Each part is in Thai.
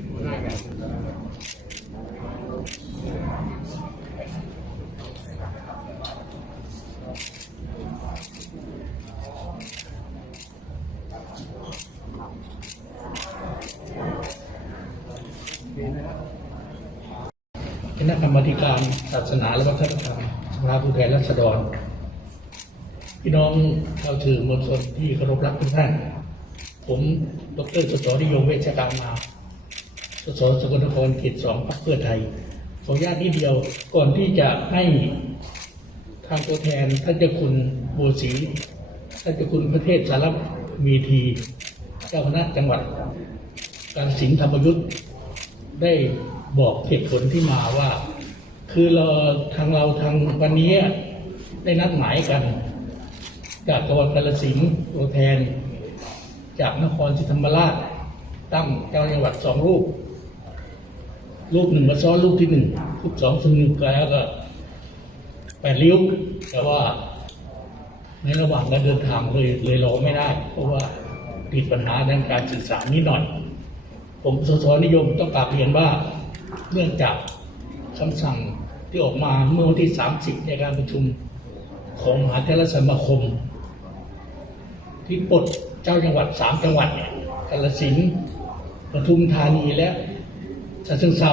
คณะกรรมการศาสนาและวัฒนธรรมสภาผู้แทนราษฎร พี่น้องชาวสื่อมวลชนที่เคารพรักทุกท่าน ผม ดรสสนิยมเวชการมา สสสกลนครเขตสองพรรคเพื่อไทย ขออนุญาตนิดเดียวก่อนที่จะให้ทางตัวแทนท่านเจ้าคุณบัวศรีท่านเจ้าคุณประเทศสารมีทีเจ้าคณะจังหวัด การสิงห์ธรรมยุทธ์ได้บอกเหตุผลที่มาว่า คือเราทางเราทางวันนี้ได้นัดหมายกัน จากจังหวัดกาฬสินธุ์ตัวแทน จากนครศรีธรรมราชตั้งเจ้าจังหวัดสองรูป รูปหนึ่งมาซ้อนรูปที่หนึ่งรูปสองซึ่งแล้วก็แปดริ้ว แต่ว่า ในระหว่างการเดินทางเลยเลยรอไม่ได้ เพราะว่าติดปัญหาด้านการสื่อสารนิดหน่อย ผมสสนิยมต้องกลับเรียนว่าเนื่องจากคำสั่งที่ออกมาเมื่อวันที่ 30 ในการประชุมของมหาเทรสมาคม ที่ปลดเจ้าจังหวัดสามจังหวัดเนี่ยกาฬสินธุ์ปทุมธานีและ ฉะเชิงเทรา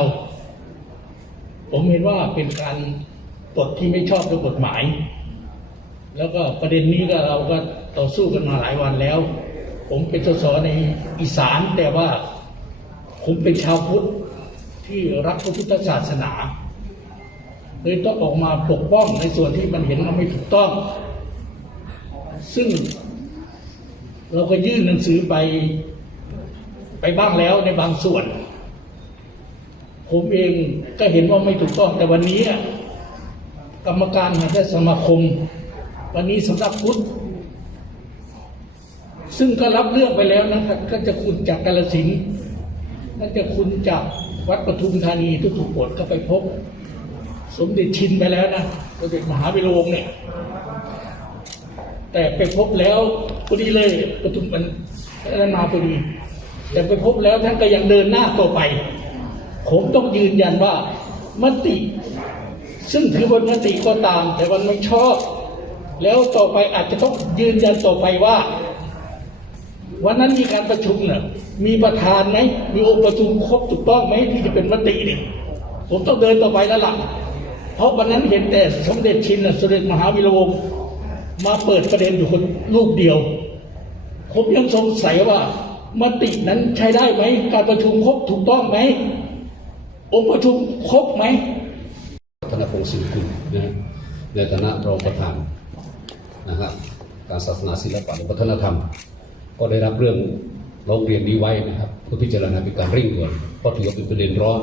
ผมเห็นว่าเป็นการปลดที่ไม่ชอบด้วยกฎหมาย แล้วก็ประเด็นนี้ก็เราก็ต่อสู้กันมาหลายวันแล้ว ผมเป็นสสในอีสานแต่ว่าผมเป็นชาวพุทธที่รักพระพุทธศาสนาเลยต้องออกมาปกป้องในส่วนที่มันเห็นว่าไม่ถูกต้อง ซึ่งเราก็ยื่นหนังสือไปไปบ้างแล้วในบางส่วน ผมเองก็เห็นว่าไม่ถูกต้องแต่วันนี้กรรมการมหาเทรสมาคม วันนี้สำนักพุทธซึ่งก็รับเรื่องไปแล้วนะครับก็จะคุณจากกาลสินน่าจะคุณจากวัดปทุมธานีทุกถูกปลดก็ไปพบ สมเด็จชินไปแล้วนะสมเด็จมหาวิโรงศ์เนี่ย แต่ไปพบแล้วพอดีเลยปทุมมันล้วมาพอดี แต่ไปพบแล้วท่านก็ยังเดินหน้าต่อไป ผมต้องยืนยันว่ามติ ซึ่งถือว่ามติก็ตาม แต่มันไม่ชอบ แล้วต่อไปอาจจะต้องยืนยันต่อไปว่า วันนั้นมีการประชุมเนี่ยมีประธานไหมมีองค์ประชุมครบถูกต้องไหมที่จะเป็นมติเนี่ยผมต้องเดินต่อไปแล้วล่ะเพราะวันนั้นเห็นแต่สมเด็จชินน่ะสมเด็จมหาวิโรวงศ์มาเปิดประเด็นอยู่คนลูกเดียว ผมยังสงสัยว่ามตินั้นใช้ได้ไหม การประชุมครบถูกต้องไหม องค์ประชุมครบไหมธนพงศ์สิริกุลนะในฐานะรองประธานนะครับการศาสนาศิลปะและวัฒนธรรม ก็ได้รับเรื่องร้องเรียนนี้ไว้นะครับเพื่อพิจารณาเป็นการเร่งด่วนเพราะถือว่าเป็นประเด็นร้อน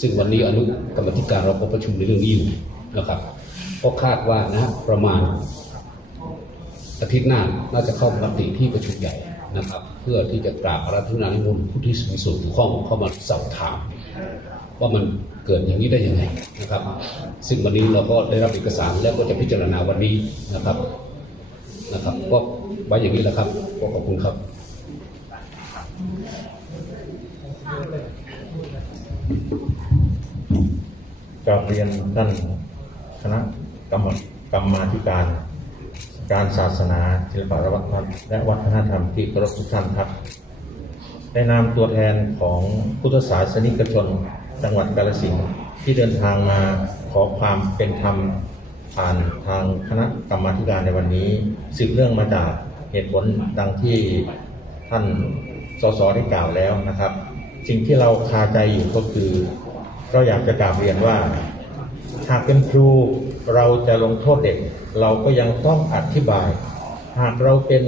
ซึ่งวันนี้อนุกรรมธิการเราก็ประชุมในเรื่องนี้อยู่นะครับก็คาดว่านะประมาณอาทิตย์หน้าน่าจะเข้ามติที่ประชุมใหญ่นะครับ เพื่อที่จะกราบอาราธนานิมนต์ผู้ที่มีส่วนเกี่ยวข้องเข้ามาสอบถาม ว่ามันเกิดอย่างนี้ได้ยังไงนะครับ ซึ่งวันนี้เราก็ได้รับเอกสารแล้วก็จะพิจารณาวันนี้นะครับนะครับก็ไว้อย่างนี้แหละครับก็ขอบคุณครับกราบเรียนท่านคณะกรรมกรรมาธิการ การศาสนาศิลปะและวัฒนและวัฒนธรรมที่เคารพทุกท่านครับ ในนามตัวแทนของพุทธศาสนิกชนจังหวัดกาฬสินธุ์ที่เดินทางมาขอความเป็นธรรมผ่านทางคณะกรรมาธิการในวันนี้ สืบเรื่องมาจากเหตุผลดังที่ท่านสสได้กล่าวแล้วนะครับ สิ่งที่เราคาใจอยู่ก็คือ เราอยากจะกราบเรียนว่า หากเป็นครูเราจะลงโทษเด็ก เราก็ยังต้องอธิบาย หากเราเป็น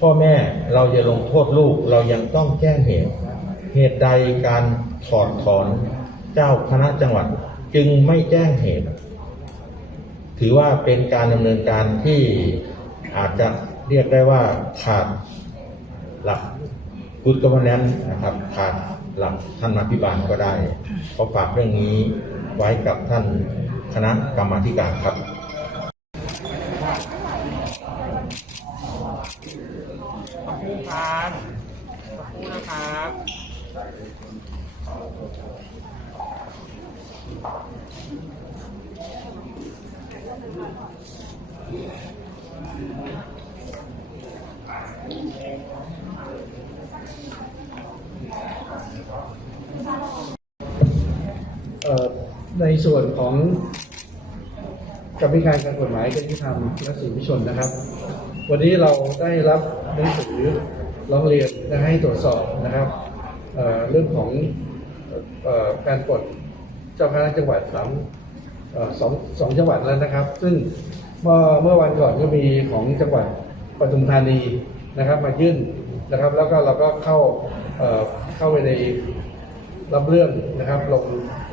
พ่อแม่เราจะลงโทษลูกเรายังต้องแก้เหตุเหตุใดการถอดถอนเจ้าคณะจังหวัดจึงไม่แจ้งเหตุ ถือว่าเป็นการดำเนินการที่อาจจะเรียกได้ว่าขาดหลัก good governance นะครับ ขาดหลักท่านอภิบาลก็ได้ขอฝากเรื่องนี้ไว้กับท่านคณะกรรมาธิการครับ เอ่อ ในส่วนของกรรมการการกฎหมายการยุติธรรมและสื่อมวลชนนะครับ วันนี้เราได้รับหนังสือร้องเรียนและให้ตรวจสอบนะครับเเรื่องของออการปลด จ้าคณะจังหวัดสามเอ่อสองสองจังหวัดแล้วนะครับ ซึ่งเมื่อเมื่อวันก่อนก็มีของจังหวัดปทุมธานีนะครับ มายื่นนะครับ แล้วก็เราก็เข้าเข้าไปในรับเรื่องนะครับลง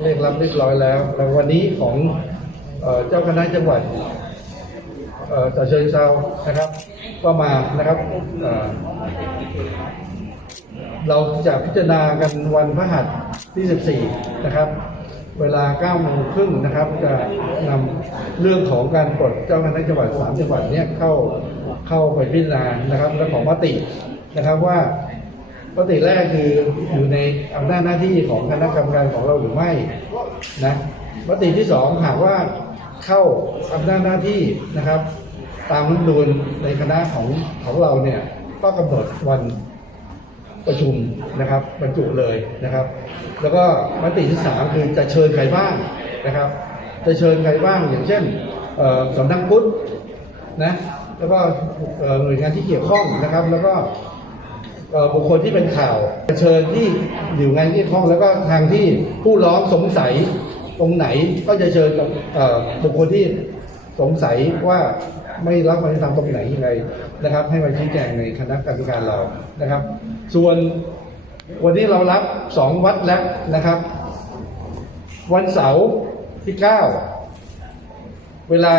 เลขรับเรียบร้อยแล้ว แล้ววันนี้ของเจ้าคณะจังหวัดเอ่อฉะเชิงเซานะครับ ก็มานะครับเเราจะพิจารณากันวันพฤหัสที่ 14 นะครับ เวลา9โมงครึ่งนะครับ จะนำเรื่องของการปลดเจ้าคณะจังหวัดสามจังหวัดเนี้ยเข้าเข้าไปพิจารณานะครับ และของมตินะครับว่าปติแรกคืออยู่ในอำนาจหน้าที่ของคณะกรรมการของเราหรือไม่นะมติที่สองหากว่าเข้าอำนาจหน้าที่นะครับ ตามรัฐธรรมนูญในคณะของของเราเนี่ยก็กำหนดวัน ประชุมนะครับบรรจุเลยนะครับ แล้วก็มติที่สามคือจะเชิญใครบ้างนะครับ จะเชิญใครบ้างอย่างเช่นสำนักพุทธนะแล้วก็หน่วยงานที่เกี่ยวข้องนะครับ แล้วก็บุคคลที่เป็นข่าวเชิญที่อยู่งานที่เกี่ยวข้อง แล้วก็ทางที่ผู้ร้องสงสัยตรงไหนก็จะเชิญบุคคลที่สงสัยว่า ไม่รับความเป็นธรรมตรงไหนยังไงนะครับ ให้มาชี้แจงในคณะกรรมการเรานะครับ ส่วนวันนี้เรารับสองวัดแล้วนะครับ วันเสาร์ที่เก้าเวลา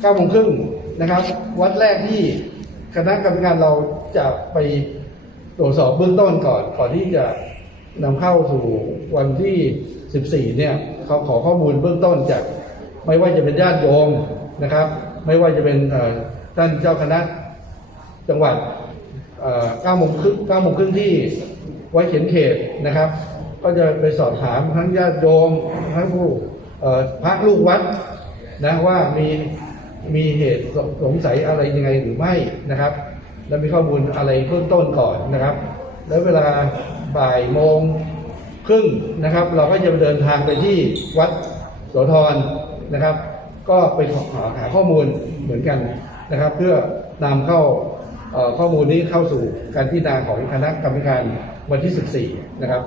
เก้าโมงครึ่งนะครับ วัดแรกที่คณะกรรมการเราจะไปตรวจสอบเบื้องต้นก่อนก่อนที่จะนำเข้าสู่วันที่ 14 เนี่ยเขาขอข้อมูลเบื้องต้นจากไม่ว่าจะเป็นญาติโยม นะครับ ไม่ว่าจะเป็นท่านเจ้าคณะจังหวัดเอ่อ9โมงครึ่ง9โมงครึ่งที่ไว้เขียนเขตนะครับ ก็จะไปสอบถามทั้งญาติโยมทั้งผู้พระลูกวัดนะว่ามีมีเหตุสสงสัยอะไรยังไงหรือไม่นะครับ และมีข้อมูลอะไรเบื้องต้นก่อนนะครับ แล้วเวลาบ่ายโมงครึ่งนะครับ เราก็จะเดินทางไปที่วัดโสธรนะครับ ก็ไปหาข้อมูลเหมือนกันนะครับ เพื่อนำเข้าข้อมูลนี้เข้าสู่การพิจารณาของคณะกรรมการวันที่ 14 นะครับ